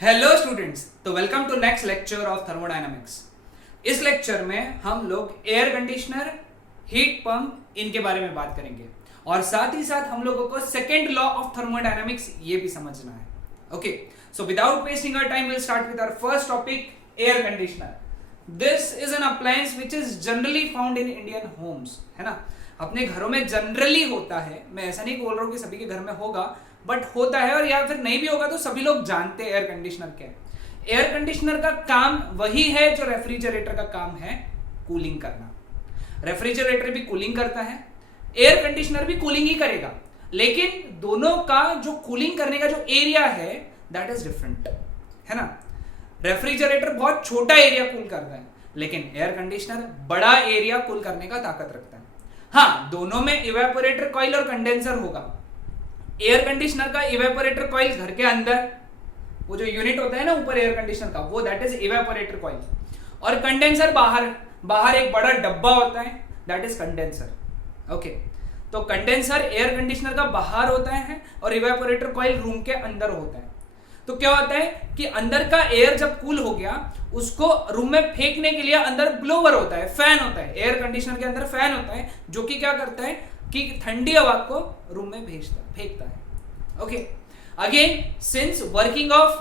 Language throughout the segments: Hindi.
हेलो स्टूडेंट्स, तो welcome to next lecture of thermodynamics. इस लेक्चर में हम लोग एयर कंडीशनर, हीट पंप इनके बारे में बात करेंगे और साथ ही साथ हम लोगों को सेकेंड लॉ ऑफ थर्मोडायनामिक्स ये भी समझना है। Okay, so without wasting our time will start with our first topic, air conditioner. This is an appliance which is generally found in Indian homes, है ना। अपने घरों में जनरली होता है, मैं ऐसा नहीं बोल रहा हूँ कि सभी के घर में होगा, बट होता है। और या फिर नहीं भी होगा तो सभी लोग जानते हैं एयर कंडीशनर क्या है। एयर कंडीशनर का काम वही है जो रेफ्रिजरेटर का काम है, कूलिंग करना। रेफ्रिजरेटर भी कूलिंग करता है, एयर कंडीशनर भी कूलिंग ही करेगा, लेकिन दोनों का जो कूलिंग करने का जो एरिया है दैट इज डिफरेंट, है ना। रेफ्रिजरेटर बहुत छोटा एरिया कूल करता है, लेकिन एयर कंडीशनर बड़ा एरिया कूल करने का ताकत रखता है। हाँ, दोनों में इवेपोरेटर कॉइल और कंडेंसर होगा। एयर कंडीशनर का इवेपोरेटर कॉइल घर के अंदर, वो जो यूनिट होता है ना ऊपर एयर कंडीशनर का, वो दैट इज इवेपोरेटर कॉइल। और कंडेंसर बाहर एक बड़ा डब्बा होता है, दैट इज कंडेंसर। ओके, तो कंडेंसर एयर कंडीशनर का बाहर होता है और इवेपोरेटर कॉइल रूम के अंदर होता है। तो क्या होता है कि अंदर का एयर जब कूल हो गया, उसको रूम में फेंकने के लिए अंदर ब्लोवर होता है, फैन होता है। एयर कंडीशनर के अंदर फैन होता है जो कि क्या करता है कि ठंडी हवा को रूम में फेंकता है। Okay, again since working of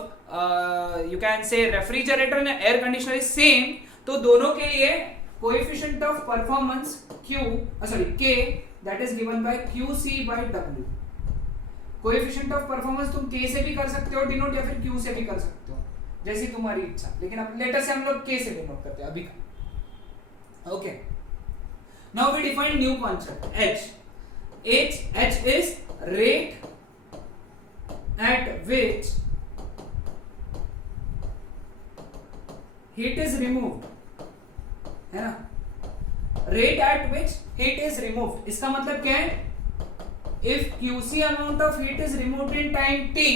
you can say refrigerator and air conditioner is same, तो दोनों के लिए coefficient of performance K that is given by QC by W। Coefficient of performance तुम K से भी कर सकते हो डिनोट, या फिर Q से भी कर सकते हो, जैसी तुम्हारी इच्छा, लेकिन अब लेटर से हम लोग K से डिनोट करते हैं अभी का। Okay, now we define new concept H is rate at which heat is removed, है ना। rate at which heat is removed, इसका मतलब क्या है? If QC amount of heat is removed in time t,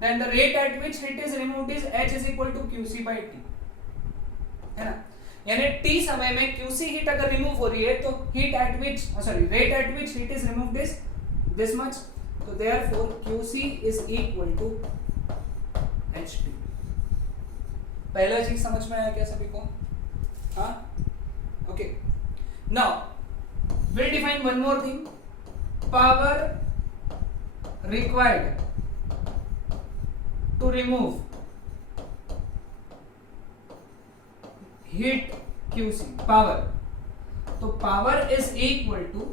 then the rate at which heat is removed is H is equal to QC by T, है ना। यानी t समय में QC हीट अगर रिमूव हो रही है तो rate at which heat is removed is this much, so therefore QC is equal to HT। पहला चीज समझ में आया क्या सभी को? हाँ, okay. Now we'll define one more thing, power required to remove heat QC, power, तो power is equal to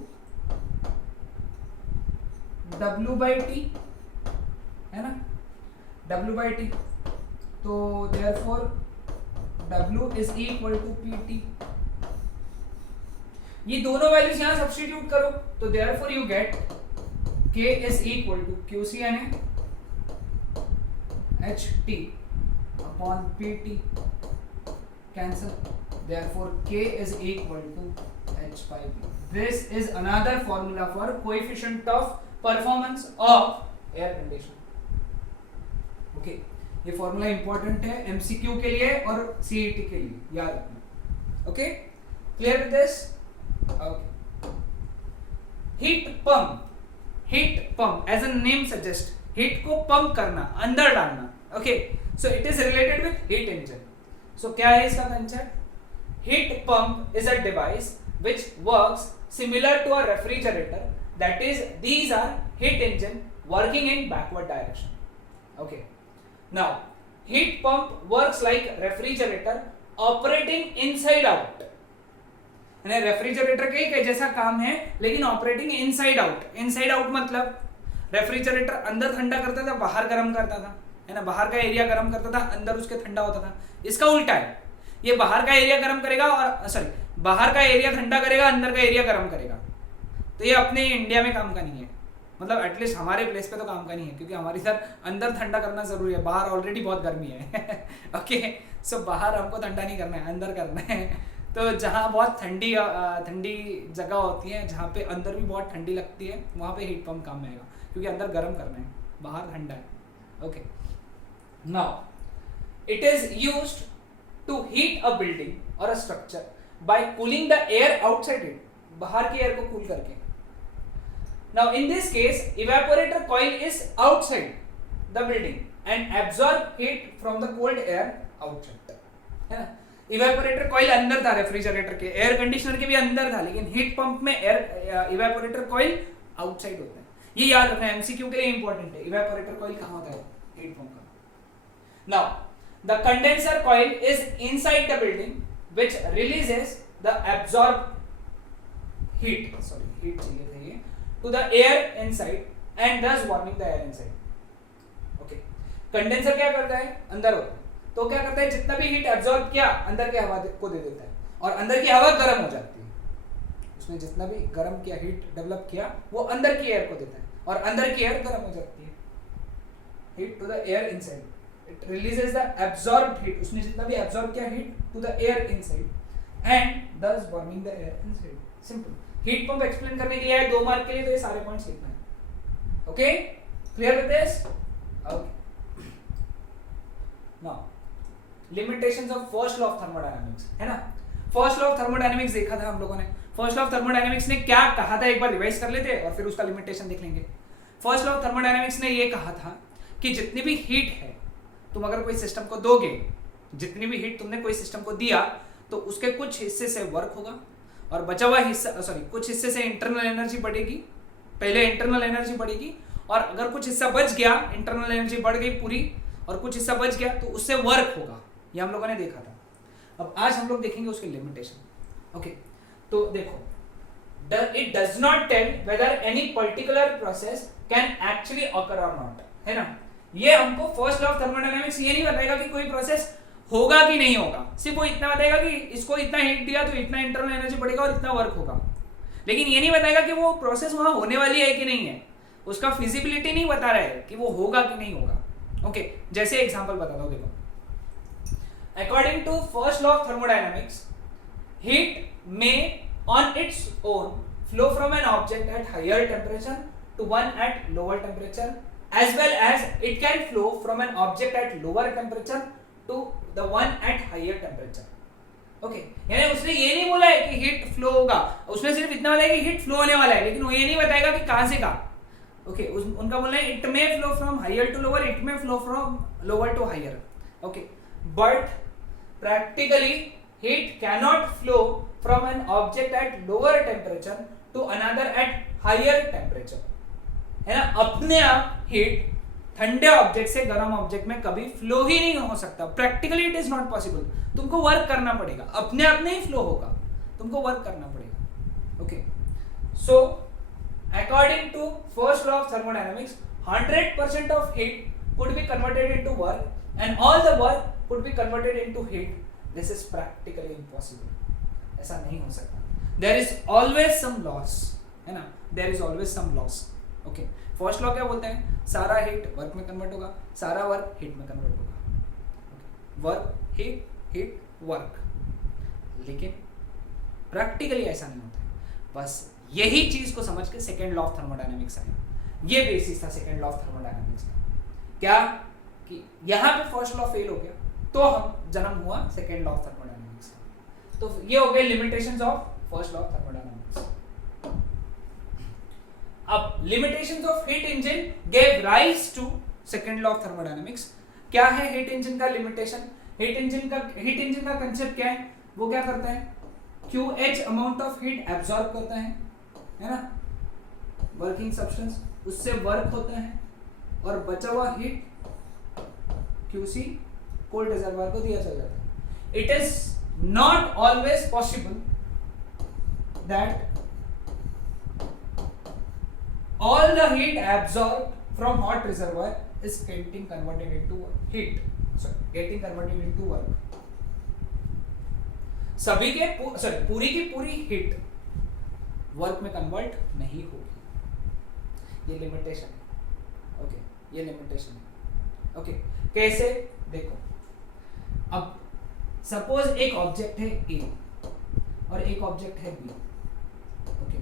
W by T, है ना, W by T, तो therefore W is equal to PT। ये दोनों वैल्यूज यहां सब्स्टिट्यूट करो तो therefore you get K is equal to QC यानी HT upon PT, cancel, therefore K is equal to H by P। This is another formula for coefficient of performance of air conditioner। okay, ये फॉर्मूला इंपॉर्टेंट है MCQ के लिए और CET के लिए, याद रखना। Okay, clear with this? Okay, heat pump as a name suggest, heat को पंप करना, अंदर डालना। Okay, so it is related with heat engine. सो क्या है इसका concept? Heat pump is a device which works similar to a refrigerator, that is these are heat engine working in backward direction। okay, now heat pump works like refrigerator operating inside out, यानी रेफ्रिजरेटर के जैसा काम है लेकिन ऑपरेटिंग इनसाइड आउट मतलब रेफ्रिजरेटर अंदर ठंडा करता था, बाहर गर्म करता था, है ना। बाहर का एरिया गर्म करता था, अंदर उसके ठंडा होता था। इसका उल्टा है, ये बाहर का एरिया गर्म करेगा और बाहर का एरिया ठंडा करेगा, अंदर का एरिया गर्म करेगा। तो ये अपने इंडिया में काम का नहीं है, मतलब एटलीस्ट हमारे प्लेस पे तो काम का नहीं है, क्योंकि हमारी इधर अंदर ठंडा करना जरूरी है, बाहर ऑलरेडी बहुत गर्मी है। ओके, सो बाहर हमको ठंडा नहीं करना है, अंदर करना है। तो जहाँ बहुत ठंडी जगह होती है, जहाँ पे अंदर भी बहुत ठंडी लगती है, वहाँ पे हीट पंप काम में आएगा, क्योंकि अंदर गर्म करना है, बाहर ठंडा है। Okay, now it is used to heat a building or a structure by cooling the air outside it, बाहर के एयर को कूल करके। Now in this case evaporator coil is outside, the building and absorb heat from the cold air outside, है ना। इवेपोरेटर कॉइल अंदर था रेफ्रिजरेटर के, एयर कंडीशनर के भी अंदर था, लेकिन हीट पंप में एयर इवेपोरेटर कॉइल आउटसाइड होता है। ये याद रखना, एमसीक्यू के लिए इंपॉर्टेंट है। इवेपोरेटर कॉइल कहां होता है? हीट पंप का। Now the condenser coil is inside the building which releases the absorb heat चाहिए था ये, to the air inside and thus warming the air inside. Okay, condenser क्या करता है? अंदर होता है, तो क्या करता है? जितना भी हीट एब्जॉर्ब किया अंदर की हवा को दे देता है, और अंदर की हवा गर्म हो जाती है। उसने जितना भी गर्म किया, हीट डेवलप किया, वो अंदर की एयर को देता है, और अंदर की एयर गर्म हो जाती है। Heat to the air inside, it releases the absorbed heat, उसने जितना भी एब्जॉर्ब किया heat to the air inside and thus warming the air inside. Simple. Heat pump explain करने के लिए है 2 मार्क के लिए, तो ये सारे पॉइंट्स लिखना है। Okay, clear with this? Okay, now limitations of first law of thermodynamics, है ना। फर्स्ट लॉ ऑफ थर्मोडायनामिक्स देखा था हम लोगों ने। फर्स्ट लॉ ऑफ थर्मोडायनामिक्स ने क्या कहा था, एक बार रिवाइज कर लेते हैं और फिर उसका लिमिटेशन देख लेंगे। फर्स्ट लॉ ऑफ थर्मोडायनामिक्स ने ये कहा था कि जितनी भी हीट है, तुम अगर कोई सिस्टम को दोगे, जितनी भी हीट तुमने कोई सिस्टम को दिया, तो उसके कुछ हिस्से से वर्क होगा और बचा हुआ हिस्सा, कुछ हिस्से से इंटरनल एनर्जी बढ़ेगी। पहले इंटरनल एनर्जी बढ़ेगी, और अगर कुछ हिस्सा बच गया, इंटरनल एनर्जी बढ़ गई पूरी, और कुछ हिस्सा बच गया, तो उससे वर्क होगा। ये हम लोगों ने देखा था। अब आज हम लोग देखेंगे उसके लिमिटेशन। ओके, तो देखो, it does not tell whether any particular process can actually occur or not, है ना। ये हमको फर्स्ट लॉ ऑफ थर्मोडायनामिक्स ये नहीं बताएगा कि कोई प्रोसेस होगा कि नहीं होगा, सिर्फ वो इतना बताएगा कि इसको इतना हीट दिया तो इतना इंटरनल एनर्जी बढ़ेगा और इतना वर्क होगा। लेकिन ये नहीं बताएगा कि वो प्रोसेस वहां होने वाली है कि नहीं है, उसका फिजिबिलिटी नहीं बता रहा है कि वो होगा कि नहीं होगा। ओके, जैसे एग्जांपल बता दो, देखो, according to first law of thermodynamics, heat may on its own flow from an object at higher temperature to one at lower temperature, as well as it can flow from an object at lower temperature to the one at higher temperature. Okay, यानी उसने ये नहीं बोला है कि हीट फ्लो होगा, उसने सिर्फ इतना बताया कि हीट फ्लो होने वाला है, लेकिन वो ये नहीं बताएगा कि कहां से कहां। ओके, उनका बोलना है it may flow from higher to lower, it may flow from lower to higher. Okay, but practically heat cannot flow from an object at lower temperature to another at higher temperature, है ना। अपने आप हीट ठंडे ऑब्जेक्ट से गर्म ऑब्जेक्ट में कभी फ्लो ही नहीं हो सकता। Practically it is not possible, तुमको वर्क करना पड़ेगा, अपने आप नहीं फ्लो होगा, तुमको वर्क करना पड़ेगा। Okay, so according to first law of thermodynamics, 100% of heat could be converted into work and all the work could be converted into heat. This is practically impossible. ऐसा नहीं हो सकता. There is always some loss, है ना? There is always some loss. Okay. First law क्या बोलते हैं? सारा हीट वर्क में कन्वर्ट होगा, सारा वर्क हीट में कन्वर्ट होगा। Work heat, heat work. लेकिन प्रैक्टिकली ऐसा नहीं होता है। बस यही चीज को समझ के सेकेंड लॉ ऑफ थर्मोडायनेमिक्स आया। ये बेसिस था सेकेंड लॉ ऑफ थर्मोडायनेमिक्स का। क्या कि यहां पे फर्स्ट लॉ फेल हो गया तो हम जन्म हुआ सेकेंड लॉ ऑफ थर्मोडायनेमिक्स का। तो ये हो गए limitations of first law of thermodynamics. अब limitations of heat engine gave rise to second law of thermodynamics. क्या है हीट इंजन का लिमिटेशन? हीट इंजन का कंसेप्ट क्या है? वो क्या करता है? QH amount of heat absorb करता है ना, वर्किंग सब्सटेंस, उससे वर्क होता है और बचा हुआ हीट QC कोल्ड रिजर्वायर को दिया चला जाता है। It is not always possible that all the heat absorbed from hot reservoir is getting converted into work. सभी के पूरी की पूरी हीट वर्क में कन्वर्ट नहीं होगी। ये लिमिटेशन है। ओके, ये लिमिटेशन है। ओके, कैसे? देखो, अब सपोज एक ऑब्जेक्ट है A और एक ऑब्जेक्ट है B। Okay,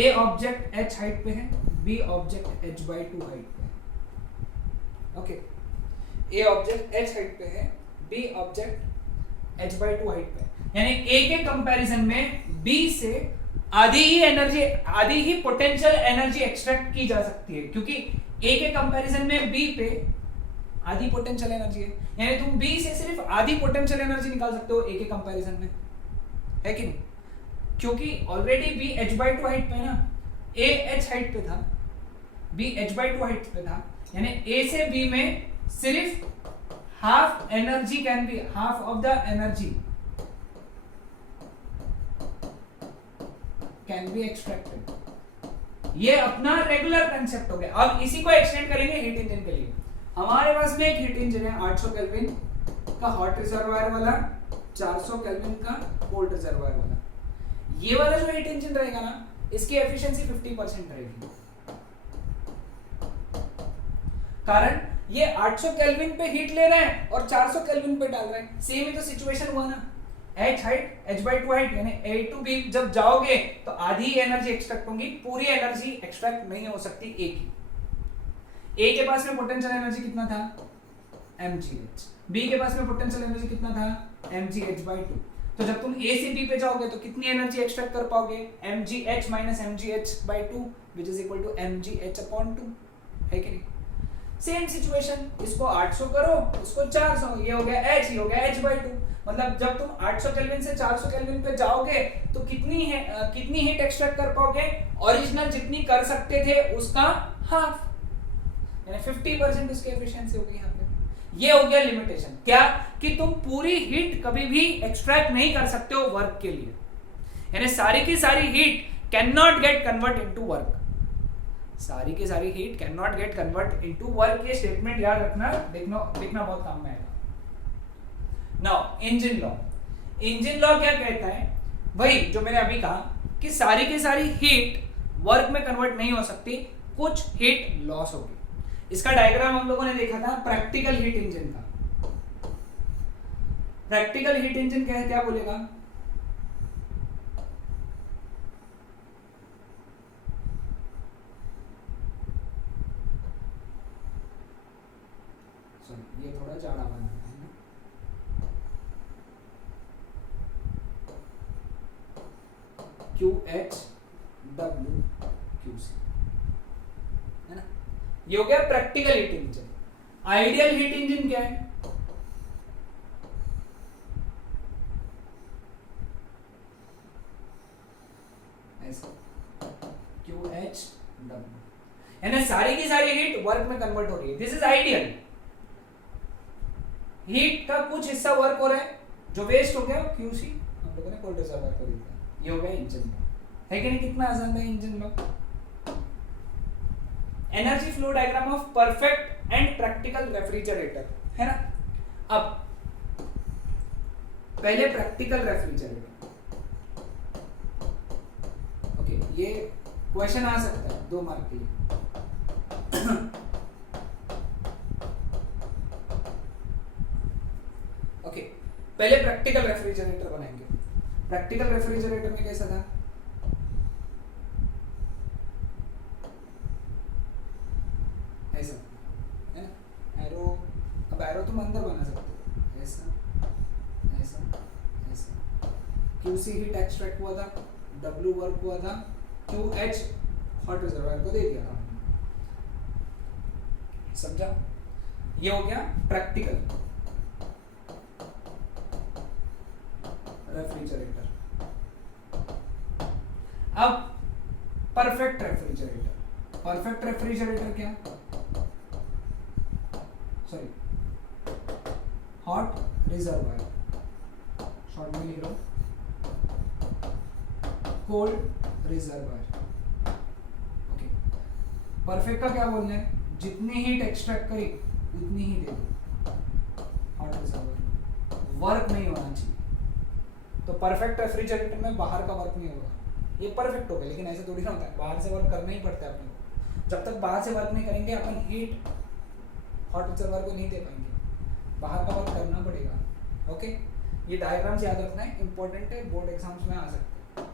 A object h height पे है, B ऑब्जेक्ट h/2 हाइट पे है। Okay, A object h height पे है, B ऑब्जेक्ट h/2 हाइट पे है। यानी A के कंपैरिजन में B से आधी ही पोटेंशियल एनर्जी एक्सट्रैक्ट की जा सकती है, क्योंकि ए के कंपैरिजन में बी पे आधी पोटेंशियल एनर्जी है, यानी तुम बी से सिर्फ आधी पोटेंशियल एनर्जी निकाल सकते हो ए के कंपैरिजन में, है कि नहीं? क्योंकि ऑलरेडी बी h/2 हाइट पे ना, ए h हाइट पे था, बी h/2 हाइट पे था, यानी ए से बी में सिर्फ half energy can be, half of the energy can be extracted. ये अपना रेगुलर कंसेप्ट हो गया। अब इसी को एक्सटेंड करेंगे हीट इंजन के लिए। हमारे पास में एक हीट इंजन है 800 केल्विन का हॉट रिजर्वायर वाला, 400 केल्विन का कोल्ड रिजर्वायर वाला। ये वाला जो हीट इंजन रहेगा ना, इसकी एफिशिएंसी 50% रहेगी, कारण ये 800 केल्विन पे हीट ले रहे हैं और 400 केल्विन पे डाल रहे हैं। सेम ही तो सिचुएशन हुआ ना, h हाइट h/2 हाइट, यानी a to b जब जाओगे तो आधी एनर्जी एक्सट्रैक्ट होगी, पूरी एनर्जी एक्सट्रैक्ट नहीं हो सकती a की। a के पास में पोटेंशियल एनर्जी कितना था, mgh, b के पास में पोटेंशियल एनर्जी कितना था, mgh/2। तो जब तुम a से b पे जाओगे तो कितनी एनर्जी एक्सट्रैक्ट कर पाओगे, mgh minus mgh/2 which is equal to mgh/2, है कि नहीं? सेम सिचुएशन, इसको 800 करो, उसको 400, ये हो गया h, ये हो गया h/2। मतलब जब तुम 800 केल्विन से 400 केल्विन पे जाओगे तो कितनी हीट एक्सट्रैक्ट कर पाओगे, ओरिजिनल जितनी कर सकते थे उसका हाफ, यानी 50% उसकी एफिशिएंसी होगी यहाँ पे। ये हो गया लिमिटेशन, क्या कि तुम पूरी हीट कभी भी एक्सट्रैक्ट नहीं कर सकते हो वर्क के लिए, यानी सारी की सारी heat can not gate convert into work, सारी की सारी heat can not gate convert into work. ये स्टेटमेंट याद रखना, देखना बहुत काम में आएगा। Now engine law, engine law क्या कहता है, वही जो मैंने अभी कहा कि सारी की सारी हीट वर्क में कन्वर्ट नहीं हो सकती, कुछ हीट लॉस होगी। इसका डायग्राम हम लोगों ने देखा था प्रैक्टिकल हीट इंजन का। प्रैक्टिकल हीट इंजन क्या बोलेगा, ये थोड़ा ज्यादा बना है ना, QH W QC, है ना? ये हो गया practical heat engine. Ideal heat engine क्या है, ऐसा QH W, यानी सारी की सारी हीट वर्क में कन्वर्ट हो रही है। This is ideal. हीट का कुछ हिस्सा वर्क हो रहा है, जो वेस्ट हो गया QC हम लोगों ने कोल्ड रिजर्वायर को दिया। ये हो गया इंजन लॉ, है कि नहीं? कितना आसान है engine law. Energy flow diagram of perfect and practical refrigerator, है ना? अब पहले प्रैक्टिकल रेफ्रिजरेटर, ओके, ये क्वेश्चन आ सकता है 2 मार्क के लिए। ओके, पहले प्रैक्टिकल रेफ्रिजरेटर बनाएंगे। प्रैक्टिकल रेफ्रिजरेटर में कैसा था, ऐसा है ना, एरो। अब एरो तुम अंदर बना सकते हो, ऐसा ऐसा ऐसा। QC हीट एक्सट्रैक्ट हुआ था, W वर्क हुआ था, QH हॉट रिजर्वायर को दे दिया था, समझा? ये हो गया प्रैक्टिकल रेफ्रिजरेटर। अब परफेक्ट रेफ्रिजरेटर। परफेक्ट रेफ्रिजरेटर क्या, सॉरी, हॉट रिजर्वायर, शॉर्ट में लिख लो, कोल्ड रिजर्वायर। ओके, परफेक्ट का क्या बोलना है, जितनी हीट एक्सट्रैक्ट करी उतनी ही दे दो, हॉट रिजर्वायर, वर्क नहीं होना चाहिए। तो परफेक्ट रेफ्रिजरेटर में बाहर का वर्क नहीं होगा, ये परफेक्ट होगा। लेकिन ऐसे थोड़ी ना होता है, बाहर से वर्क करना ही पड़ता है अपने को। जब तक बाहर से वर्क नहीं करेंगे अपन हीट हॉट रिजर्वायर को नहीं दे पाएंगे, बाहर का वर्क करना पड़ेगा। ओके, ये डायग्राम्स याद रखना है, इंपॉर्टेंट है, बोर्ड एग्जाम्स में आ सकते हैं।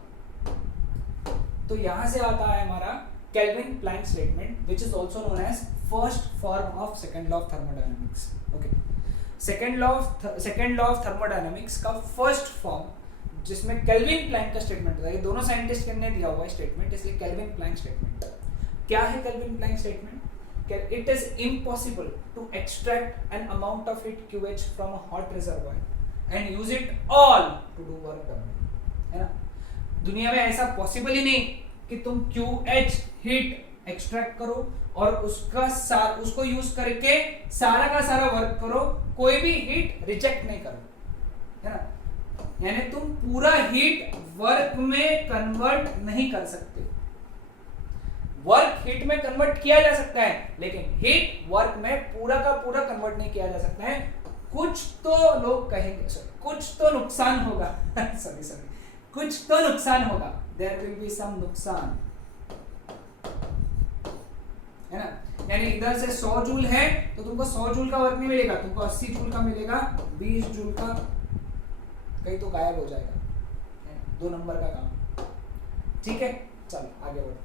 तो यहाँ से आता है हमारा Kelvin Planck statement, which is also known as first form of second law of thermodynamics. Okay, second law of thermodynamics का फर्स्ट फॉर्म, जिसमें केल्विन प्लैंक का स्टेटमेंट होता है। ये दोनों साइंटिस्ट ने दिया हुआ है स्टेटमेंट, इसलिए केल्विन प्लैंक स्टेटमेंट। क्या है Kelvin Planck statement? it is impossible to extract an amount of heat QH from a hot reservoir and use it all to do work done, है ना? दुनिया में ऐसा पॉसिबल ही नहीं कि तुम QH हीट एक्सट्रैक्ट करो और उसको यूज करके सारा का सारा वर्क करो, कोई भी हीट रिजेक्ट नहीं करो, है ना? यानी तुम पूरा हीट वर्क में कन्वर्ट नहीं कर सकते। वर्क हीट में कन्वर्ट किया जा सकता है, लेकिन हीट वर्क में पूरा का पूरा कन्वर्ट नहीं किया जा सकता है। कुछ तो लोग कहेंगे कुछ तो नुकसान होगा सॉरी कुछ तो नुकसान होगा, देयर विल बी सम नुकसान, है ना? यानी इधर से 100 जूल है तो तुमको 100 जूल का वर्क नहीं मिलेगा, तुमको 80 जूल का मिलेगा, 20 जूल का कहीं तो गायब हो जाएगा, 2 नंबर का काम। ठीक है, चलो आगे बढ़ो।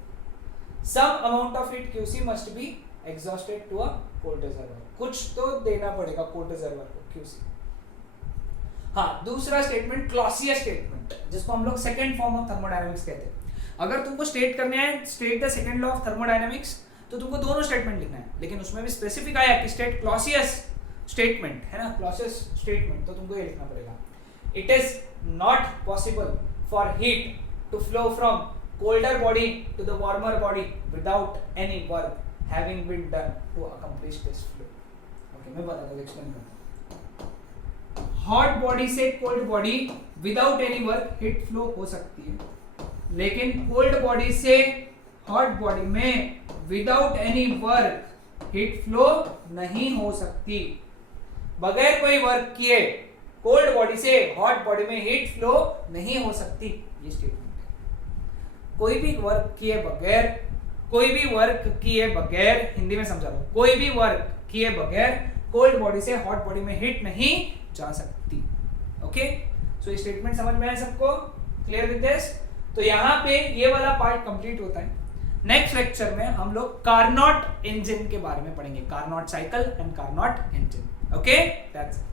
Some amount of heat QC must be exhausted to a cold reservoir, कुछ तो देना पड़ेगा cold reservoir को QC। हाँ, दूसरा स्टेटमेंट क्लॉसियस स्टेटमेंट, जिसको हम लोग सेकंड फॉर्म ऑफ थर्मोडायनामिक्स कहते हैं। अगर तुमको स्टेट करने है state the second law of thermodynamics, तो तुमको दोनों स्टेटमेंट लिखना है, लेकिन उसमें भी स्पेसिफिक आया कि स्टेट क्लॉसियस स्टेटमेंट, है ना? क्लॉसियस स्टेटमेंट, तो तुमको ये लिखना पड़ेगा, it is not possible for heat to flow from colder body to the warmer body without any work having been done to accomplish this flow. Okay, मैं बताता हूँ, एक्सप्लेन करता हूँ। हॉट बॉडी से cold body without any work heat flow हो सकती है, लेकिन कोल्ड बॉडी से हॉट बॉडी में without any work heat flow नहीं हो सकती। बगैर कोई वर्क किए कोल्ड बॉडी से हॉट बॉडी में हीट फ्लो नहीं हो सकती, ये स्टेटमेंट। कोई भी वर्क किए बगैर हिंदी में समझा लो, कोई भी वर्क किए बगैर कोल्ड बॉडी से हॉट बॉडी में हीट नहीं जा सकती। ओके, सो ये स्टेटमेंट समझ में आया सबको? Clear with this? तो यहाँ पे ये वाला पार्ट कंप्लीट होता है। नेक्स्ट लेक्चर में हम लोग कार्नोट इंजन के बारे में पढ़ेंगे, Carnot cycle and Carnot engine. Okay, that's it.